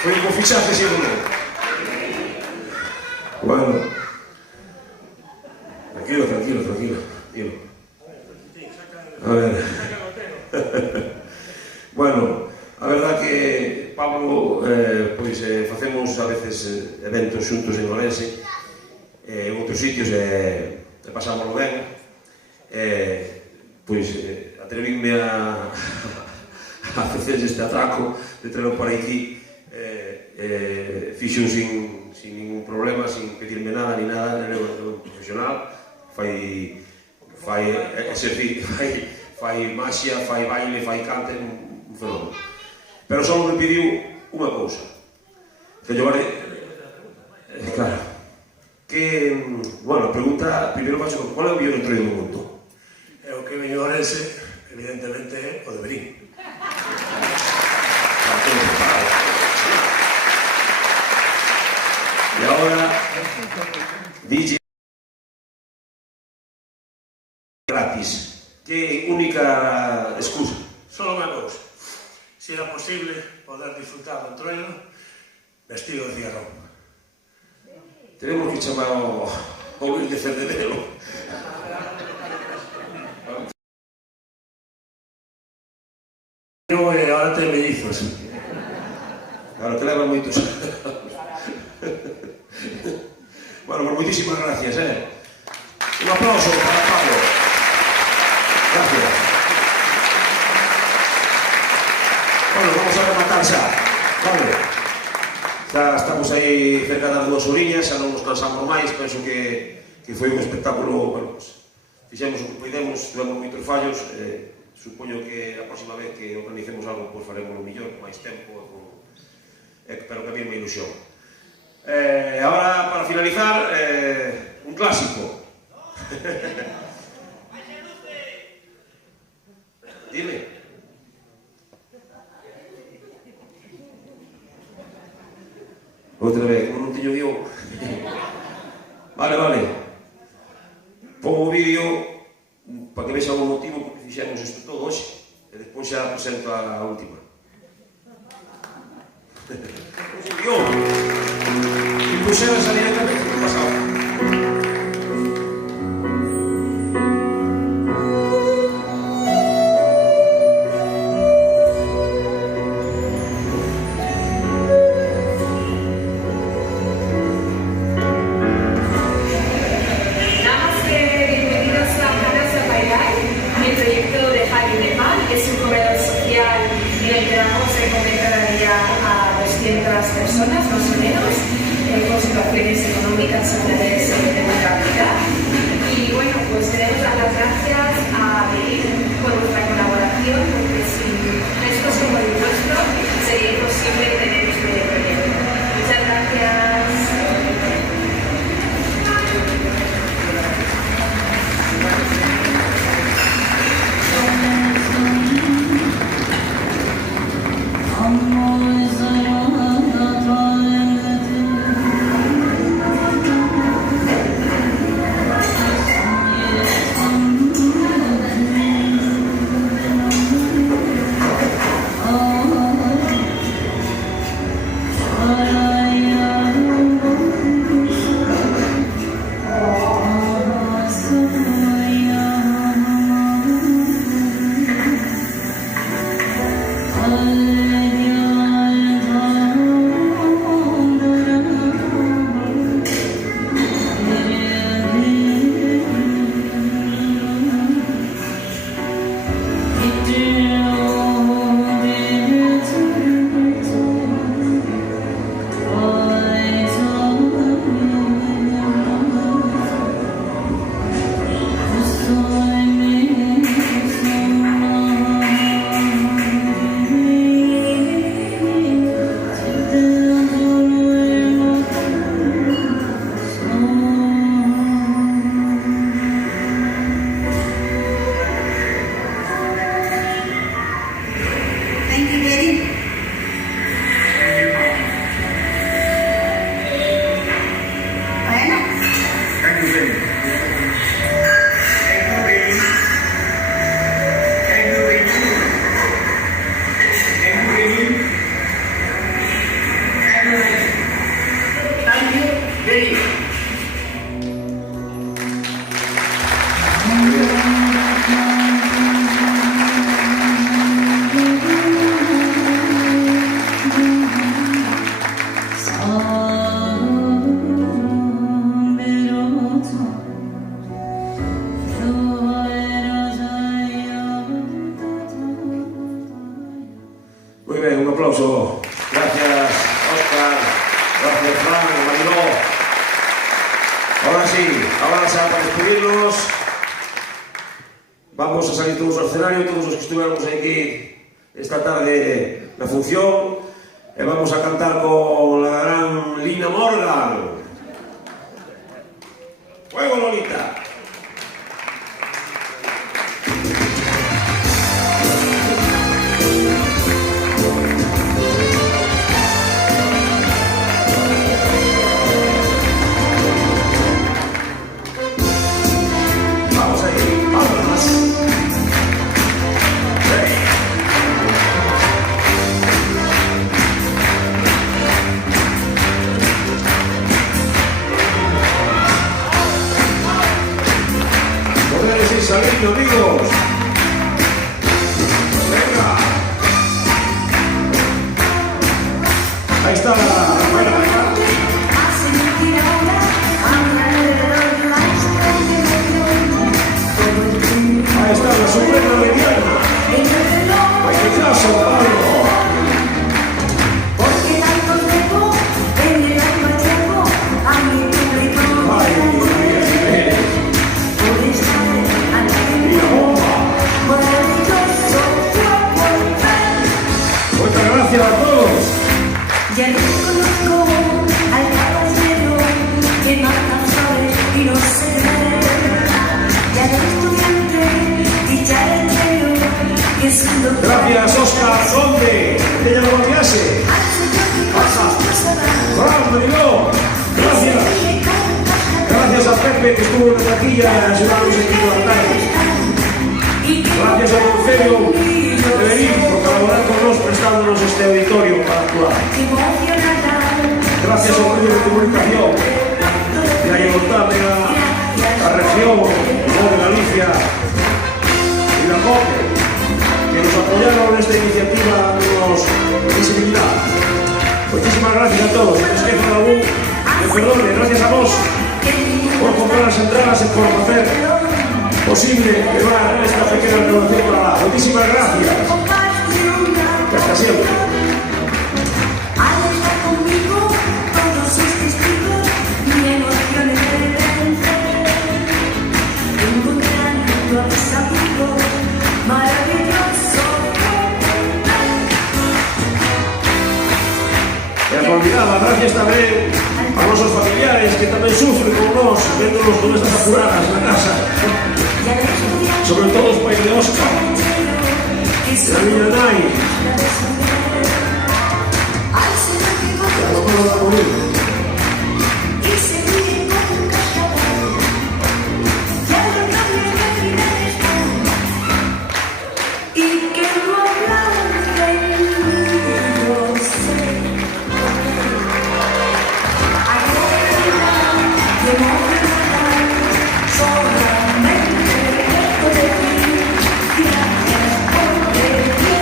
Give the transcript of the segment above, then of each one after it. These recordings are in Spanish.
Foi un fichaje, sí o non? Bueno. Tranquilo. A ver. Bueno, a verdad que Pablo, pois facemos a veces eventos xuntos en Ourense, en outros sitios, e pasámoslo ben. Pois atrevíme a facer este atraco de traerlo para aquí, fixo sin ningún problema, sin pedirme nada ni nada, era un profesional, fai maxia, fai baile, fai cante, un fenómeno. Pero só me pediu unha cousa, que llevaré, claro, que, bueno, a pregunta, primeiro paso, qual é o mellor entroido do mundo? É o que veño a Ourense, evidentemente, é o de Verín. E agora, DJ gratis. Que única excusa? Só unha cousa. Se era posible poder disfrutar do entroido vestido de cigarrón. Tenemos que chamar ao Luis de Ferdevelo. Eu agora te mellizos. Claro, que leva moitos. Bueno, pues moitísimas gracias, Un aplauso para Pablo. Gracias. Bueno, vamos a rematar xa. Vale. Xa estamos aí cerca das 2 horiñas, xa non nos cansamos máis, penso que foi un espectáculo, bueno, pues, fixemos o que podemos, tivemos moitos fallos, supoño que a próxima vez que organicemos algo, pues faremos o millor, con máis tempo, pero que a mí me ilusión. Ahora, para finalizar, un clásico. Dime. Outra vez, como non teño guión. Vale. Pongo o vídeo para que vexan o motivo porque fixemos isto todo hoxe e despois xa presento a última. Guión. Puxeras a directamente, que pasaba? Personas más o menos con situaciones económicas y sociales de vulnerabilidad. Y bueno, pues queremos dar las gracias a Verín por nuestra colaboración, porque sin gestos como el nuestro sería imposible tener este proyecto. Muchas gracias. I'm Alfonso. Gracias, Óscar. Gracias, Fran, Mariló. Ahora sí, ahora xa para despedirnos. Vamos a salir todos ao escenario, todos os que estuviéramos aquí esta tarde na función, e vamos a cantar con la gran Lina Morgan. Fuego, Lolita. Vamos ahí, vámonos. Poderes y saliendo, amigos. Venga. Ahí está. Bueno, ahí está la suprema mediana. Ay, qué caso, Pablo. Porque tanto tiempo en el alma llevo a mi público. Ay, María Jiménez. Por estar a la Y la bomba. maravilloso Muchas gracias a todos. ya reconozco al caballero que mata flores y no se ve. Ya el estudiante y ya el genio que es un doctor. Gracias, Óscar. ¿Dónde? Ella lo cambiase. Fran, Mariló. Gracias. Gracias a Pepe que estuvo en la taquilla ayudándonos aquí por la tarde. Gracias a Concelio de venir por colaborar con nosotros prestándonos este auditorio para actuar. Gracias a los medios de comunicación de Ayotá, la región, de Galicia y la COPE, que nos apoyaron en esta iniciativa de visibilidad. Muchísimas gracias a todos. Esquezo algún, perdone, gracias a vos por comprar las entradas y por hacer posible llevar esta pequeña revolución para abajo. Muchísimas gracias. Y hasta siempre. Al estar conmigo, todos sus testigos, mi emoción es de vencer. Encontrando a mis amigos, maravilloso. E a convidaba, gracias tamén a nosos familiares que tamén sufren con nós, véndonos con estas apuradas na casa. Ya el estudiante Sobre todo os pais de Óscar, que e a miña nai, al ser que que a lo mejor va a morir. y se ríe con un cascabel. Ya no cambia de finalidad y que no aplaude yo sé. Alegría y emocionar solamente dejo de ti. Gracias por venir.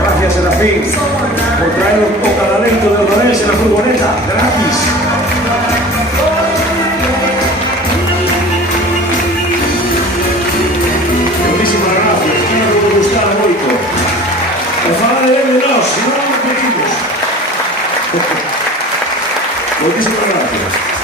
Gracias, Serafín, por traer un talento del Rodés en la furgoneta, gratis. Muchísimas gracias, espero que vos gustara moito. Ojalá de ver de nós, non nos pedimos. Muchísimas gracias.